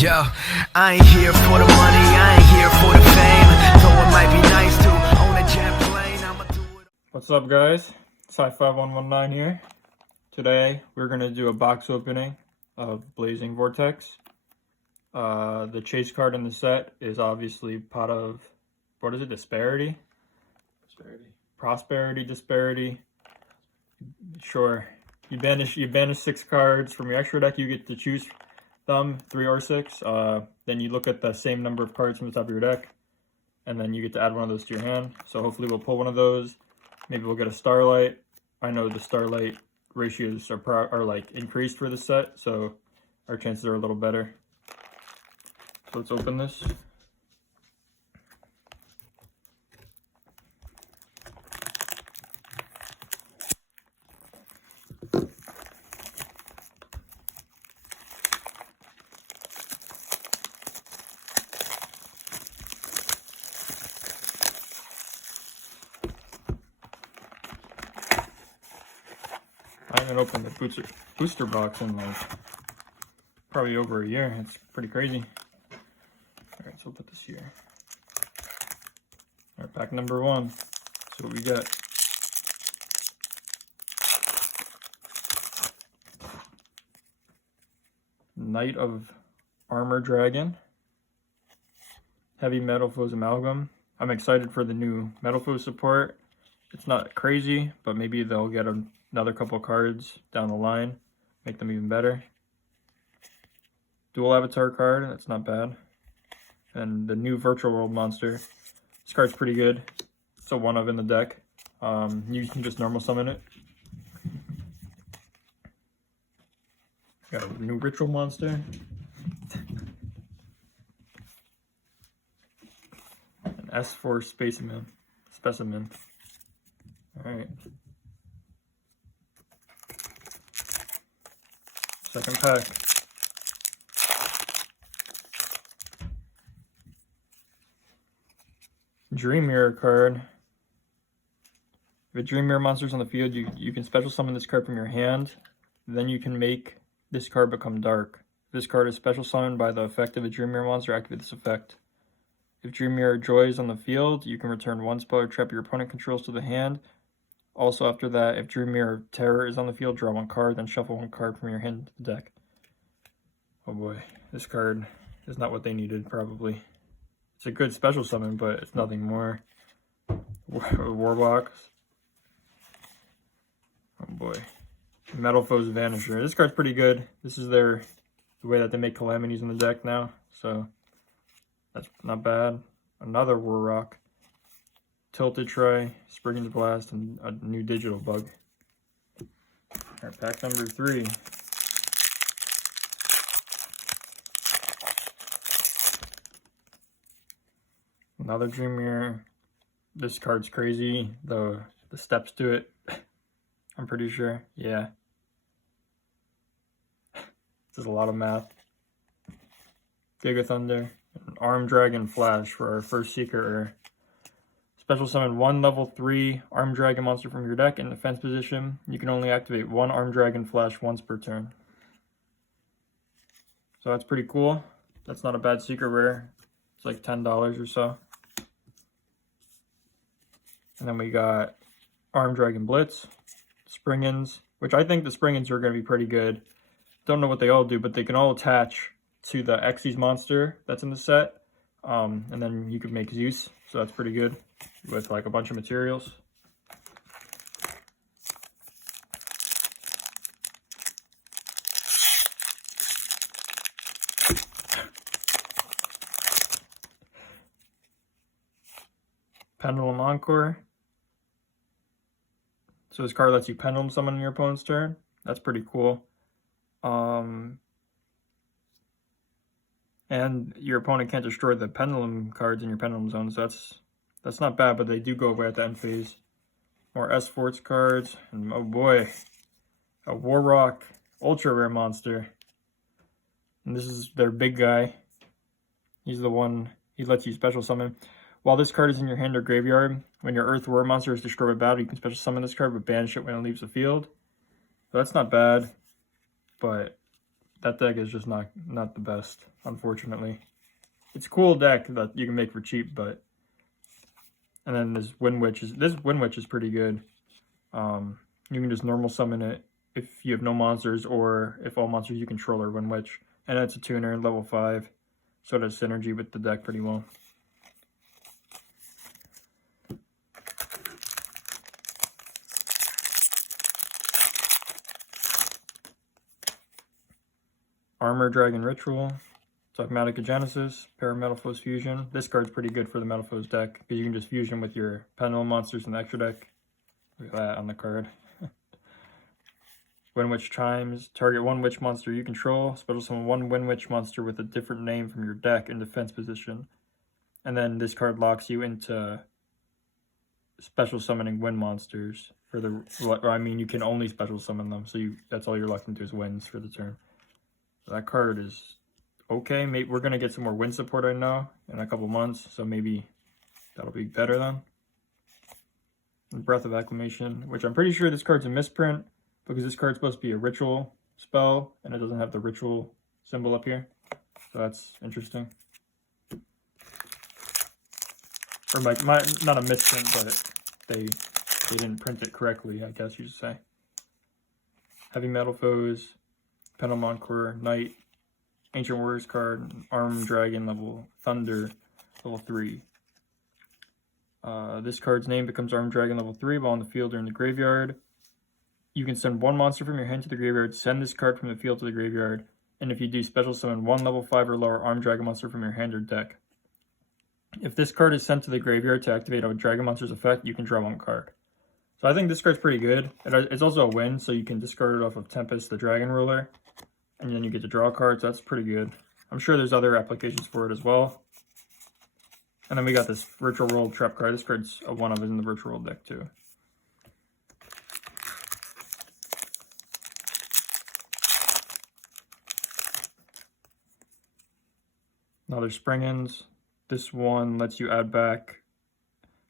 Yo, I ain't here for the money, I ain't here for the fame. Though it might be nice to own a jet plane, I'ma do it. What's up, guys? Sci-Fi119 here. Today we're gonna do a box opening of Blazing Vortex. The chase card in the set is obviously Pot of, what is it? Disparity. Prosperity. Disparity. Sure. You banish 6 cards from your extra deck. You get to choose them, 3 or 6. Then you look at the same number of cards from the top of your deck, and then you get to add one of those to your hand. So hopefully we'll pull one of those. Maybe we'll get a Starlight. I know the Starlight ratios are like increased for the set, so our chances are a little better. So let's open this. I haven't opened the booster box in like probably over a year. It's pretty crazy. Alright, so we'll put this here. Alright, pack number 1. So what we got. Knight of Armor Dragon. Heavy Metal Foes Amalgam. I'm excited for the new Metal Foes support. It's not crazy, but maybe they'll get another couple cards down the line, make them even better. Dual Avatar card, that's not bad. And the new Virtual World monster. This card's pretty good. It's a 1-of in the deck. You can just normal summon it. Got a new Ritual monster. An S4 specimen. Alright. Second pack. Dream Mirror card. If a Dream Mirror monster is on the field, you can special summon this card from your hand. Then you can make this card become dark. If this card is special summoned by the effect of a Dream Mirror monster, activate this effect. If Dream Mirror Joy is on the field, you can return 1 spell or trap your opponent controls to the hand. Also, after that, if Dream Mirror Terror is on the field, draw 1 card, then shuffle 1 card from your hand to the deck. Oh boy, this card is not what they needed, probably. It's a good special summon, but it's nothing more. Warlocks. Oh boy. Metal Foes Vanisher. This card's pretty good. This is the way that they make Calamities in the deck now, so that's not bad. Another Warrock. Tilted Tray, Spriggan's Blast, and a new digital bug. Alright, pack number 3. Another Dream Mirror. This card's crazy. The steps to it, I'm pretty sure. Yeah. This is a lot of math. Giga Thunder. An Arm Dragon Flash for our first secret rare. Special summon 1 level 3 Arm Dragon monster from your deck in defense position. You can only activate 1 Arm Dragon Flash once per turn. So that's pretty cool. That's not a bad secret rare. It's like $10 or so. And then we got Arm Dragon Blitz, Springans, which I think the Springans are going to be pretty good. Don't know what they all do, but they can all attach to the Xyz monster that's in the set. And then you could make Zeus, so that's pretty good with like a bunch of materials. Pendulum Encore. So this card lets you pendulum summon on your opponent's turn. That's pretty cool. And your opponent can't destroy the pendulum cards in your pendulum zone, so that's not bad, but they do go away at the end phase. More S-Forts cards, and oh boy, a Warrock ultra rare monster. And this is their big guy. He's the one, he lets you special summon. While this card is in your hand or graveyard, when your Earth War monster is destroyed by battle, you can special summon this card, but banish it when it leaves the field. So that's not bad, but that deck is just not the best, unfortunately. It's a cool deck that you can make for cheap, but and then this Wind Witch is pretty good. You can just normal summon it if you have no monsters, or if all monsters you control are Wind Witch, and it's a tuner, level 5, so it has synergy with the deck pretty well. Armor Dragon Ritual, Dogmatic Genesis, Parametalfoes Fusion. This card's pretty good for the Metalfoes deck because you can just fusion with your Pendulum monsters in the extra deck. Look at that on the card. Wind Witch Chimes, target one witch monster you control, special summon one Wind Witch monster with a different name from your deck in defense position. And then this card locks you into special summoning wind monsters for the, I mean, you can only special summon them, so that's all you're locked into is winds for the turn. So that card is okay. Maybe we're gonna get some more wind support, I know, in a couple months, so maybe that'll be better then. And Breath of Acclamation, which I'm pretty sure this card's a misprint because this card's supposed to be a ritual spell and it doesn't have the ritual symbol up here, so that's interesting. Or like, not a misprint, but they didn't print it correctly, I guess you should say. Heavy Metalfoes, Pendulum Encore, Knight, Ancient Warriors card, Armed Dragon, level Thunder, level 3. This card's name becomes Armed Dragon level 3 while in the field or in the graveyard. You can send one monster from your hand to the graveyard, send this card from the field to the graveyard, and if you do, special summon one level 5 or lower Armed Dragon monster from your hand or deck. If this card is sent to the graveyard to activate a Dragon monster's effect, you can draw one card. So I think this card's pretty good. It's also a win, so you can discard it off of Tempest, the Dragon Ruler, and then you get to draw cards. That's pretty good. I'm sure there's other applications for it as well. And then we got this Virtual World Trap card. This card's a one of is in the Virtual World deck too. Another Springins. This one lets you add back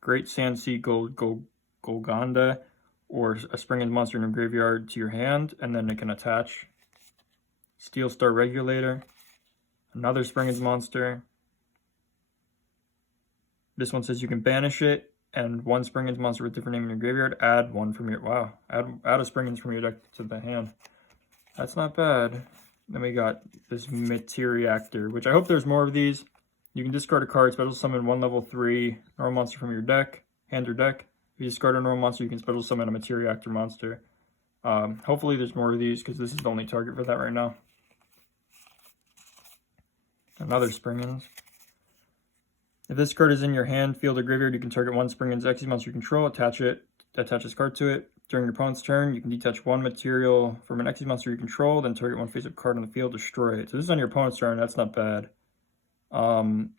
Great Sand Sea Golgonda or a Springins monster in your graveyard to your hand, and then it can attach. Steel Star Regulator, another Springins monster. This one says you can banish it, and one Springins monster with different name in your graveyard. Add one from your add a Springins from your deck to the hand. That's not bad. Then we got this Materiactor, which I hope there's more of these. You can discard a card, special summon one level 3 normal monster from your deck, hand or deck. If you discard a normal monster, you can special summon a Materiactor monster. Hopefully there's more of these because this is the only target for that right now. Another Springins. If this card is in your hand, field, or graveyard, you can target one Springins Xyz monster you control, attach this card to it. During your opponent's turn, you can detach one material from an Xyz monster you control, then target one face-up card on the field, destroy it. So this is on your opponent's turn, that's not bad. And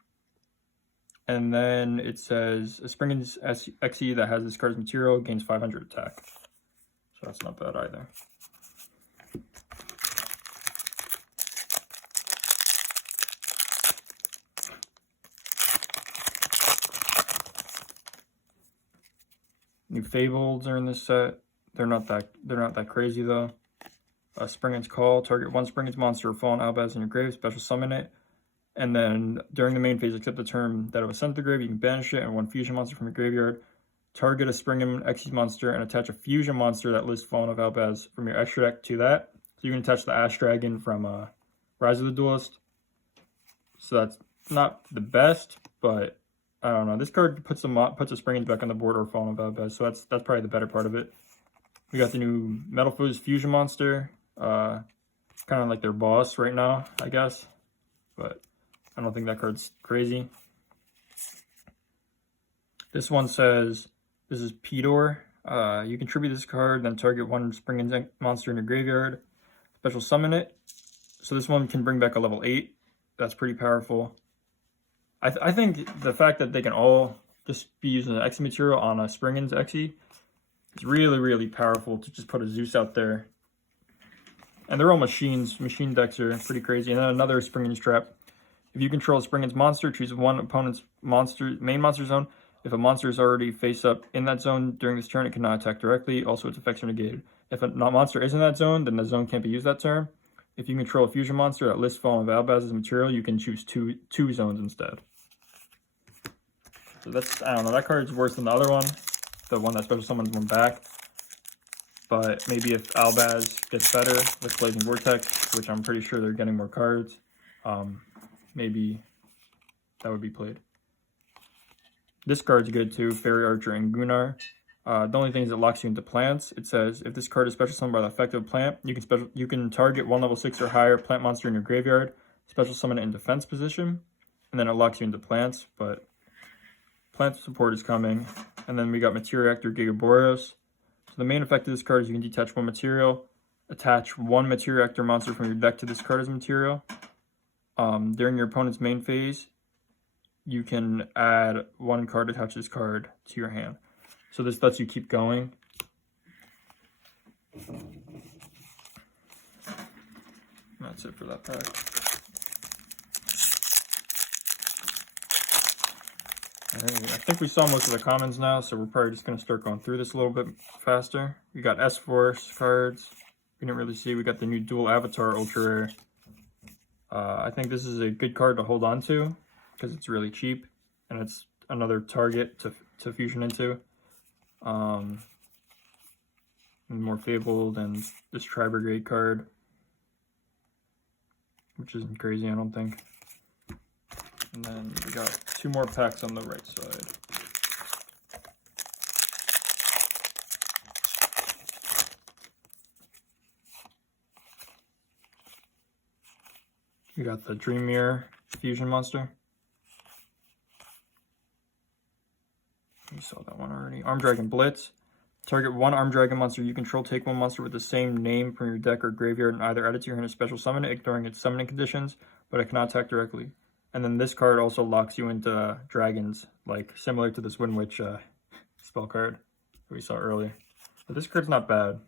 then it says a Springins Xyz that has this card's material gains 500 attack. So that's not bad either. New Fableds are in this set. They're not that crazy though. Springins Call, target one Springins monster or fallen Albaz in your grave, special summon it. And then during the main phase, except the term that it was sent to the grave, you can banish it and one fusion monster from your graveyard. Target a Springin Xyz monster and attach a fusion monster that lists Fallen of Albaz from your extra deck to that. So you can attach the Ash Dragon from Rise of the Duelist. So that's not the best, but I don't know. This card puts a Springins back on the board or Fallen of Albaz, so that's probably the better part of it. We got the new Metalfoes Fusion monster, kind of like their boss right now, I guess, but I don't think that card's crazy. This one says, this is Pedor. You contribute this card, then target one Springins monster in your graveyard, special summon it. So this one can bring back a level 8. That's pretty powerful. I think the fact that they can all just be using the Xyz material on a Springins Xyz is really, really powerful to just put a Zeus out there. And they're all machines. Machine decks are pretty crazy. And then another Springins Trap. If you control a Springins monster, choose one opponent's main monster zone. If a monster is already face up in that zone during this turn, it cannot attack directly. Also, its effects are negated. If a monster is in that zone, then the zone can't be used that turn. if you control a fusion monster that lists Fallen Valbaz as material, you can choose two zones instead. So that's, I don't know, that card's worse than the other one, the one that special summons one back. But maybe if Albaz gets better with Blazing Vortex, which I'm pretty sure they're getting more cards, maybe that would be played. This card's good too, Fairy Archer and Gunnar. The only thing is it locks you into plants. It says if this card is special summoned by the effect of a plant, you can target one level 6 or higher plant monster in your graveyard, special summon it in defense position, and then it locks you into plants. But plant support is coming, and then we got Materiactor Gigaboros. So the main effect of this card is you can detach one material, attach one Materiactor monster from your deck to this card as material. During your opponent's main phase, you can add one card, attach this card to your hand. So this lets you keep going. That's it for that pack. I think we saw most of the commons now, so we're probably just going to start going through this a little bit faster. We got S-Force cards. We didn't really see. We got the new Dual Avatar Ultra Rare. I think this is a good card to hold on to because it's really cheap and it's another target to fusion into. More Fabled and this Tri-Brigade card, which isn't crazy, I don't think. And then we got two more packs on the right side. We got the Dream Mirror Fusion Monster. You saw that one already. Arm Dragon Blitz. Target one Arm Dragon monster you control. Take one monster with the same name from your deck or graveyard and either add it to your hand or special summon it, ignoring its summoning conditions, but it cannot attack directly. And then this card also locks you into dragons, like similar to this Wind Witch spell card that we saw earlier. But this card's not bad.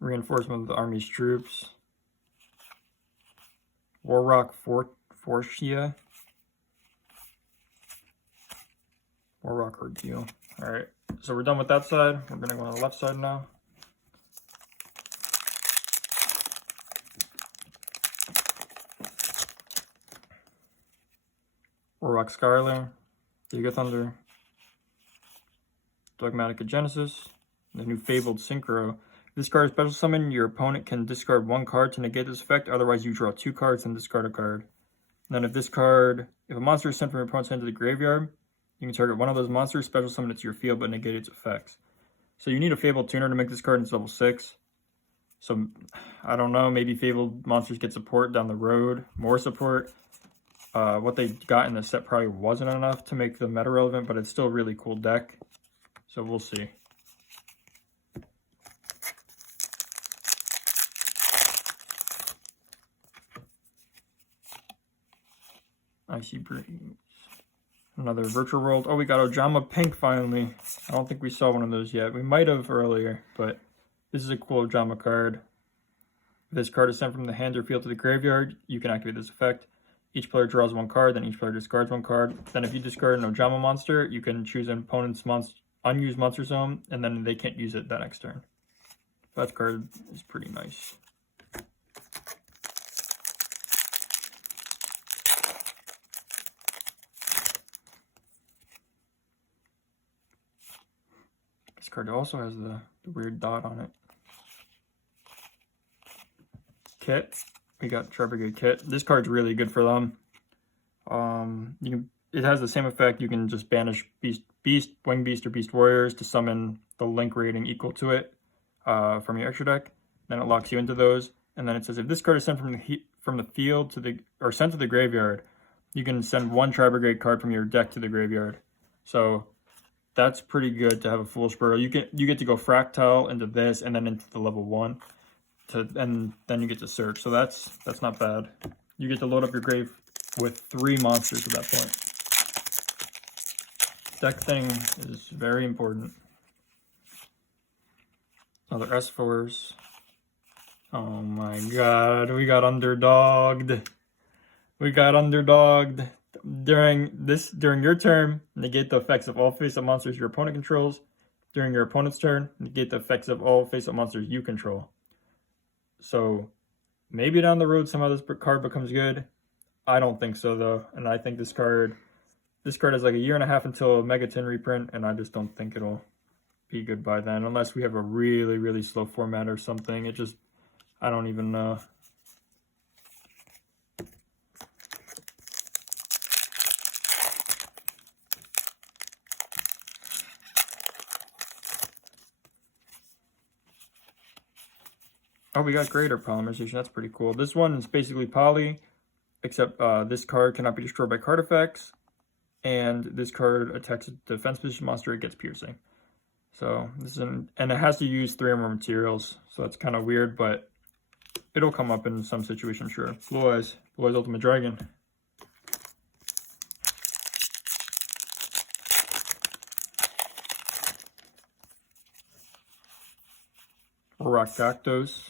Reinforcement of the Army's troops. Warrock Fortia. Warrock Ordeal. Alright, so we're done with that side. We're going to go on the left side now. Warrock Skylar. Giga Thunder. Dogmatic Genesis. The new Fabled Synchro. This card is special summon. Your opponent can discard one card to negate this effect. Otherwise, you draw two cards and discard a card. And then if a monster is sent from your opponent's hand to the graveyard, you can target one of those monsters, special summon it to your field, but negate its effects. So you need a Fabled Tuner to make this card into level 6. So, I don't know, maybe Fabled monsters get support down the road, more support. What they got in the set probably wasn't enough to make the meta relevant, but it's still a really cool deck. So we'll see. Icy Breeze. Another Virtual World. Oh, we got Ojama Pink finally. I don't think we saw one of those yet. We might have earlier, but this is a cool Ojama card. If this card is sent from the hand or field to the graveyard, you can activate this effect. Each player draws one card, then each player discards one card. Then if you discard an Ojama monster, you can choose an opponent's unused monster zone, and then they can't use it that next turn. That card is pretty nice. This card also has the weird dot on it. Kit. We got Tri-Brigade Kit. This card's really good for them. It has the same effect. You can just banish Wing Beast, or Beast Warriors to summon the link rating equal to it from your extra deck. Then it locks you into those. And then it says if this card is sent from the field or sent to the graveyard, you can send one Tri-Brigade card from your deck to the graveyard. So that's pretty good to have a Foolish Burrow. You get to go Fractile into this and then into the level 1. And then you get to search. So that's not bad. You get to load up your grave with 3 monsters at that point. Deck thing is very important. Another S-Force. Oh my god, we got underdogged. We got underdogged. During your turn, negate the effects of all face-up monsters your opponent controls. During your opponent's turn, negate the effects of all face-up monsters you control. So maybe down the road somehow this card becomes good. I don't think so though, and I think this card has like a year and a half until a Megaton reprint, and I just don't think it'll be good by then, unless we have a really, really slow format or something. I don't even know. Oh, we got greater polymerization. That's pretty cool. This one is basically poly, except this card cannot be destroyed by card effects, and this card attacks a defense position monster, it gets piercing. So this is and it has to use 3 or more materials, so that's kind of weird, but it'll come up in some situation, sure. Blue Eyes Ultimate Dragon. Rakdos.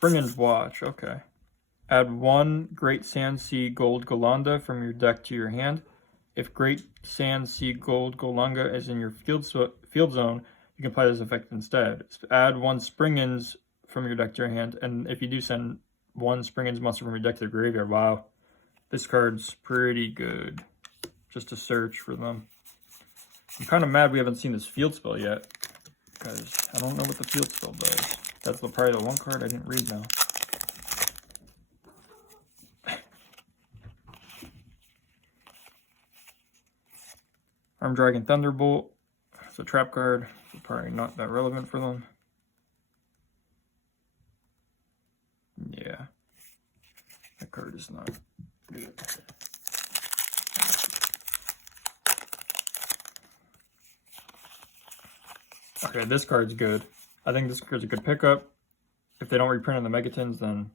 Springen's Watch, okay. Add 1 Great Sand Sea Gold Golanda from your deck to your hand. If Great Sand Sea Gold Golanga is in your field zone, you can apply this effect instead. Add 1 Springens from your deck to your hand, and if you do send 1 Springens monster from your deck to the graveyard, wow. This card's pretty good. Just to search for them. I'm kind of mad we haven't seen this field spell yet, because I don't know what the field spell does. That's probably the one card I didn't read now. Arm Dragon Thunderbolt. It's a trap card, so probably not that relevant for them. Yeah. That card is not good. Okay, this card's good. I think this card's a good pickup. If they don't reprint on the Megatons, then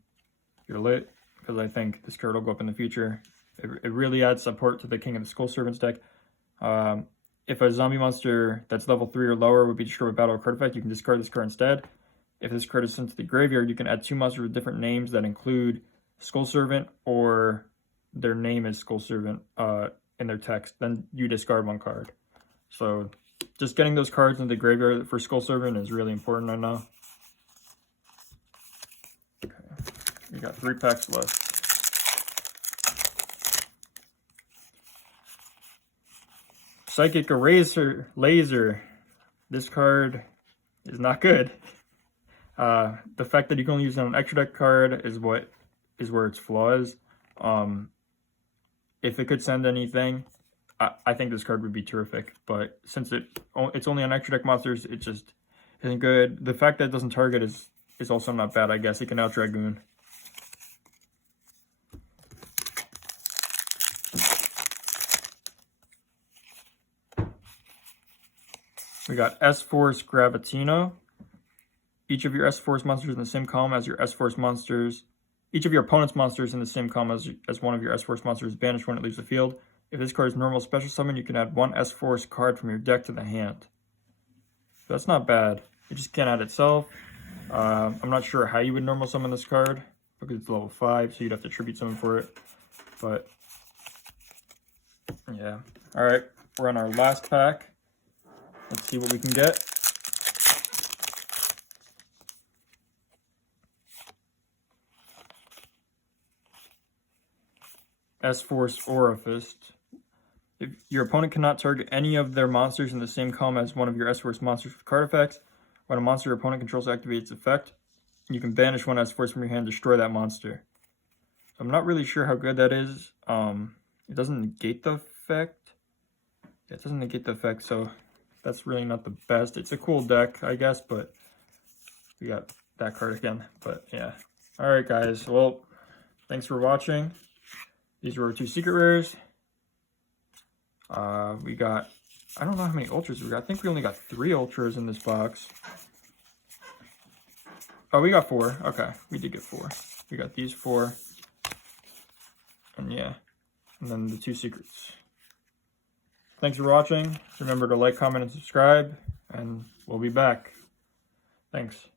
you're lit, because I think this card will go up in the future. It really adds support to the King of the Skull Servants deck. If a zombie monster that's level 3 or lower would be destroyed with battle or card effect, you can discard this card instead. If this card is sent to the graveyard, you can add 2 monsters with different names that include Skull Servant or their name is Skull Servant in their text. Then you discard 1 card. So just getting those cards into the graveyard for Skull Servant is really important, I know. Okay, we got 3 packs left. Psychic Eraser Laser. This card is not good. The fact that you can only use it on an extra deck card is where its flaw is. If it could send anything, I think this card would be terrific. But since it's only on extra deck monsters, it just isn't good. The fact that it doesn't target is also not bad, I guess. It can out Dragoon. We got S-Force Gravitino. Each of your S-Force monsters in the same column as your S-Force monsters. Each of your opponent's monsters in the same column as one of your S-Force monsters banished when it leaves the field. If this card is normal special summon, you can add 1 S-Force card from your deck to the hand. So that's not bad. It just can't add itself. I'm not sure how you would normal summon this card, because it's level 5, so you'd have to tribute summon for it. But, yeah. Alright, we're on our last pack. Let's see what we can get. S-Force Orifice. If your opponent cannot target any of their monsters in the same column as one of your S-Force monsters with card effects, when a monster your opponent controls activates its effect, you can banish 1 S-Force from your hand and destroy that monster. So I'm not really sure how good that is. It doesn't negate the effect. Yeah, it doesn't negate the effect, so that's really not the best. It's a cool deck, I guess, but we got that card again. But yeah. Alright guys, well, thanks for watching. These were our 2 secret rares. We got, I don't know how many ultras we got. I think we only got 3 ultras in this box. Oh, we got 4. Okay, we did get 4. We got these 4. And yeah, and then the 2 secrets. Thanks for watching. Remember to like, comment, and subscribe, and we'll be back. Thanks.